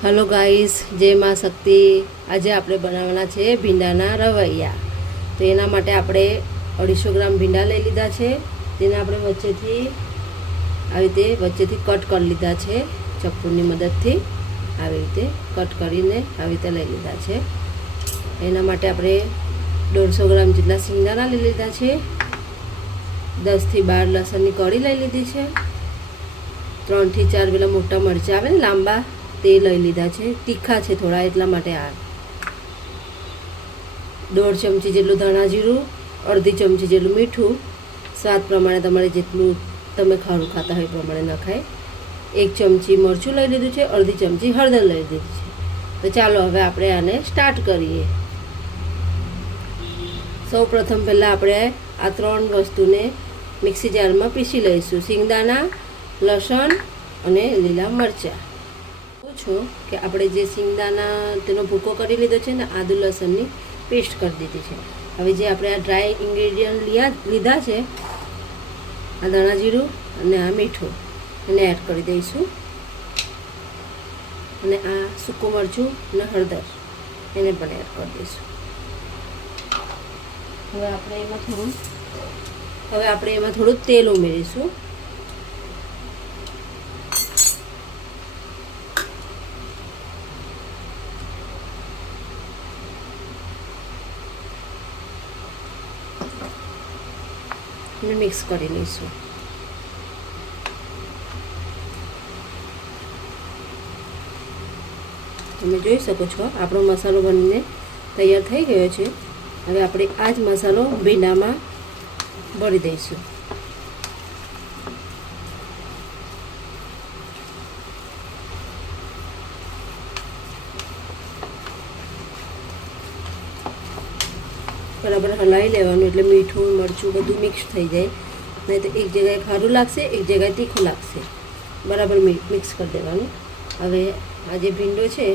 Hello guys, जय माँ शक्ति। आज આપણે બનાવવાના છે ભીંડાના રવૈયા। તો એના માટે આપણે 250 ગ્રામ ભીંડા લઈ લીધા છે। તેને આપણે વચ્ચેથી આવી રીતે વચ્ચેથી કટ કરી લીધા છે। ચપ્પુની મદદથી આવી રીતે કટ કરીને આવી રીતે લઈ લીધા છે। એના માટે આપણે 150 ગ્રામ જેટલા સિંગદાણા લઈ લીધા છે। 10 થી 12 લસણની કળી લઈ લીધી છે। 3 થી 4 પેલા મોટા મરચાં આવે ને લાંબા તે લઈ લીધા છે। તીખા છે થોડા એટલા માટે આ 1.5 ચમચી જેટલું ધાણા જીરું, અડધી ચમચી જેટલું મીઠું, સ્વાદ પ્રમાણે તમારે જેટલું તમે ખારું ખાતા હોય એ પ્રમાણે નખાય। 1 ચમચી મરચું લઈ લીધું છે, અડધી ચમચી હળદર લઈ લીધી છે। તો ચાલો હવે આપણે આને સ્ટાર્ટ કરીએ। સૌ પ્રથમ પહેલાં આપણે આ 3 વસ્તુને મિક્સી જારમાં પીસી લઈશું। સિંગદાણા, લસણ અને લીલા મરચાં। છો કે આપણે જે સિંગદાણા તેનો ભૂકો કરી લીધો છે ને આદુ લસણની પેસ્ટ કરી દીધી છે। હવે જે આપણે આ ડ્રાય ઇન્ગ્રેડિયન્ટ લીધા છે આ ધાણા જીરું અને આ મીઠું એને એડ કરી દઈશું અને આ સૂકું મરચું અને હળદર એને પણ એડ કરી દઈશું। હવે આપણે એમાં થોડું તેલ ઉમેરીશું। મિક્સ કરી લઈશું। તમે જોઈ શકો છો આપણો મસાલો બનીને તૈયાર થઈ ગયો છે। હવે આપણે આ જ મસાલો ભીંડામાં ભરી દઈશું। બરાબર હલાવી લેવાનું એટલે મીઠું મરચું બધું મિક્સ થઈ જાય, નહીં તો એક જગ્યાએ ખારું લાગશે, એક જગ્યાએ તીખું લાગશે। બરાબર મિક્સ કરી દેવાનું। હવે આ જે ભીંડો છે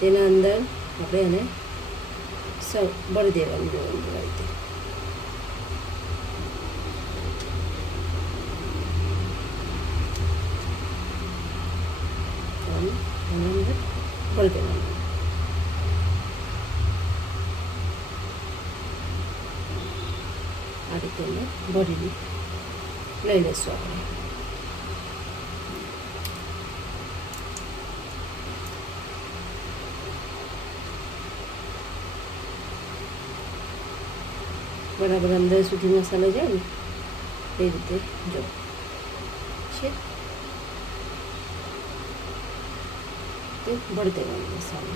તેના અંદર આપણે એને ભરી દેવાનું આ રીતે। ભરી દેવાનું। આ રીતે ભરી લઈ લઈશું આપણે। બરાબર અંદર સુધી મસાલો જાય ને એ રીતે જો છે તે ભરી દેવાનો મસાલો।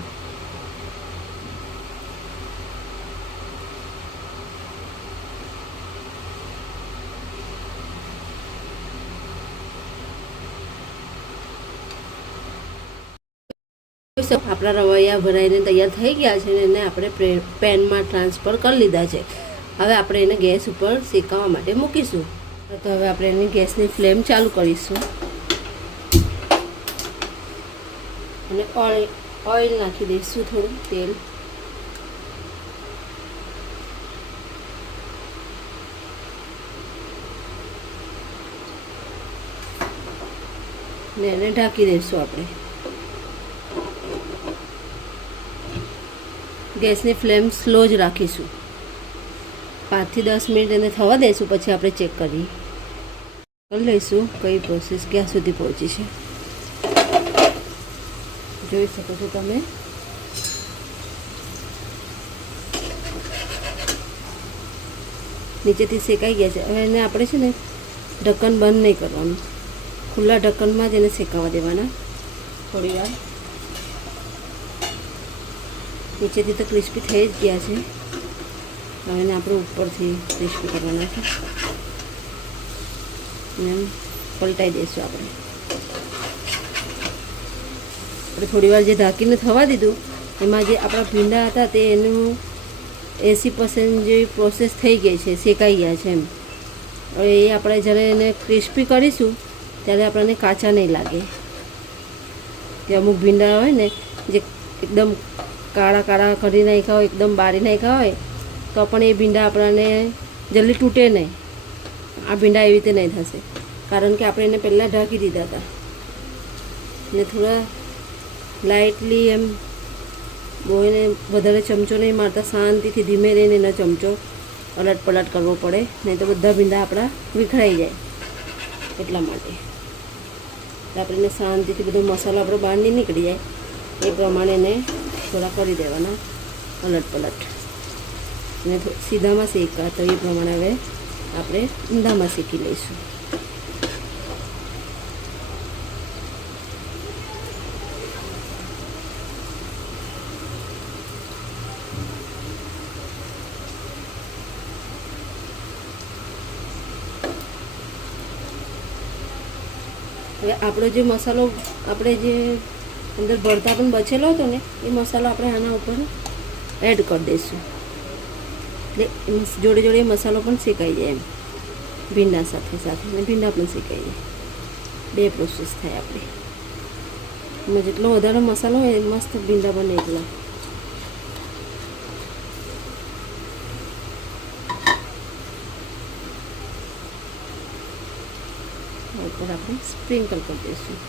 આપણા રવૈયા ભરાઈને તૈયાર થઈ ગયા છે ને એને આપણે પેનમાં ટ્રાન્સફર કરી લીધા છે। હવે આપણે એને ગેસ ઉપર શેકાવા માટે મૂકીશું। તો હવે આપણે એની ગેસની ફ્લેમ ચાલુ કરીશું અને ઓઇલ નાખી દઈશું, થોડું તેલ। ને એને ઢાંકી દઈશું આપણે। ગેસની ફ્લેમ સ્લો જ રાખીશું। 5 થી 10 મિનિટ એને થવા દઈશું, પછી આપણે ચેક કરી લઈશું કઈ પ્રોસેસ ક્યાં સુધી પહોંચી છે। જોઈ શકો છો તમે નીચેથી શેકાઈ ગયા છે। હવે એને આપણે છે ને ઢક્કન બંધ નહીં કરવાનું, ખુલ્લા ઢક્કનમાં જ એને શેકાવા દેવાના થોડી વાર। નીચેથી તો ક્રિસ્પી થઈ જ ગયા છે, હવે એને આપણે ઉપરથી ક્રિસ્પી કરવાના છે અને પલટાઈ દઈશું આપણે થોડી વાર જે ઢાંકીને થવા દીધું એમાં જે આપણા ભીંડા હતા તે એનું 80% જેવી પ્રોસેસ થઈ ગઈ છે, શેકાઈ ગયા છે એમ। હવે એ આપણે જ્યારે એને ક્રિસ્પી કરીશું ત્યારે આપણને કાચા નહીં લાગે। કે અમુક ભીંડા હોય ને જે એકદમ કાળા કાળા કરી નાખ્યા હોય, એકદમ બારી નાખ્યા હોય તો પણ એ ભીંડા આપણને જલ્દી તૂટે નહીં। આ ભીંડા એવી રીતે નહીં થશે, કારણ કે આપણે એને પહેલાં ઢાંકી દીધા હતા ને થોડા લાઇટલી એમ બહુ એને વધારે ચમચો નહીં મારતા, શાંતિથી ધીમે રહીને એનો ચમચો પલટ પલટ કરવો પડે, નહીં તો બધા ભીંડા આપણા વિખરાઈ જાય. એટલા માટે આપણે એને શાંતિથી બધો મસાલો આપણો બહાર નહીં નીકળી જાય એ પ્રમાણે એને થોડા કરી દેવાના પલટ પલટ. અને સીધામાં શેકા તો એ પ્રમાણે હવે આપણે ઊંધામાં શેકી લઈશું. હવે આપણો જે મસાલો આપણે જે અંદર ભરતા પણ બચેલો હતો ને એ મસાલો આપણે આના ઉપર એડ કરી દઈશું. એટલે જોડે જોડે મસાલો પણ શેકાઈ જાય એમ, ભીંડા સાથે સાથે, અને ભીંડા પણ શેકાઈ જાય. બે પ્રોસેસ થાય આપણે. એમાં જેટલો વધારે મસાલો હોય મસ્ત ભીંડા બને એટલા. ઉપર આપણે સ્પ્રિંકલ કરી દઈશું.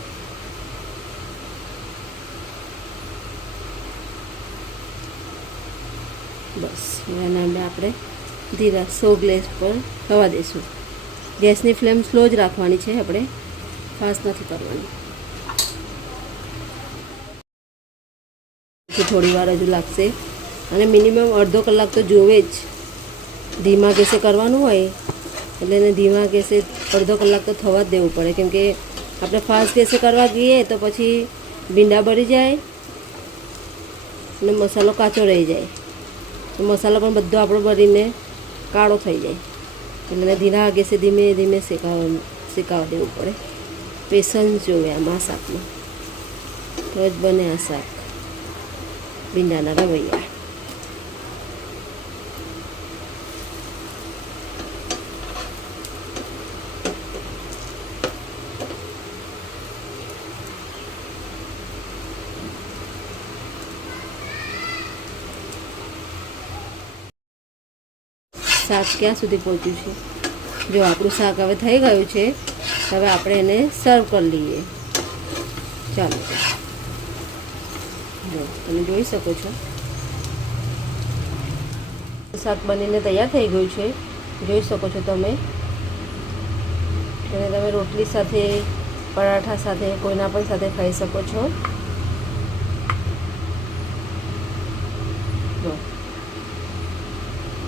બસ એના આપણે ધીરા સો ગેસ પર થવા દઈશું. ગેસની ફ્લેમ સ્લો જ રાખવાની છે, આપણે ફાસ્ટ નથી કરવાની. થોડી વાર હજુ લાગશે, અને મિનિમમ અડધો કલાક તો જોવે જ. ધીમા ગેસે કરવાનું હોય એટલે એને ધીમા ગેસે અડધો કલાક તો થવા જ દેવું પડે, કેમ કે આપણે ફાસ્ટ ગેસે કરવા ગઈએ તો પછી ભીંડા બળી જાય અને મસાલો કાચો રહી જાય, તો મસાલો પણ બધો આપણો બળીને કાળો થઈ જાય. એટલે ધીરા ગેસે ધીમે ધીમે શેકાવા દેવું પડે. પેશન્સ જોવે આમાં શાકમાં, તો જ બને આ શાક ભીંડાના રવૈયા. શાક ક્યાં સુધી પહોંચ્યું છે? જો આપણું શાક હવે થઈ ગયું છે, હવે આપણે એને સર્વ કરી લઈએ. ચાલો, જો તમે જોઈ શકો છો શાક બનીને તૈયાર થઈ ગયું છે. જોઈ શકો છો તમે. એને તમે રોટલી સાથે, પરાઠા સાથે, કોઈના પણ સાથે ખાઈ શકો છો. જો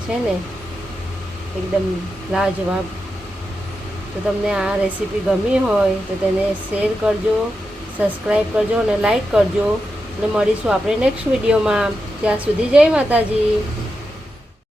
છે ને એકદમ લાજવાબ. તો તમને આ રેસીપી ગમી હોય તો તેને શેર કરજો, સબસ્ક્રાઈબ કરજો અને લાઈક કરજો. અને મળીશું આપણે નેક્સ્ટ વિડીયોમાં. ત્યાં સુધી જય માતાજી.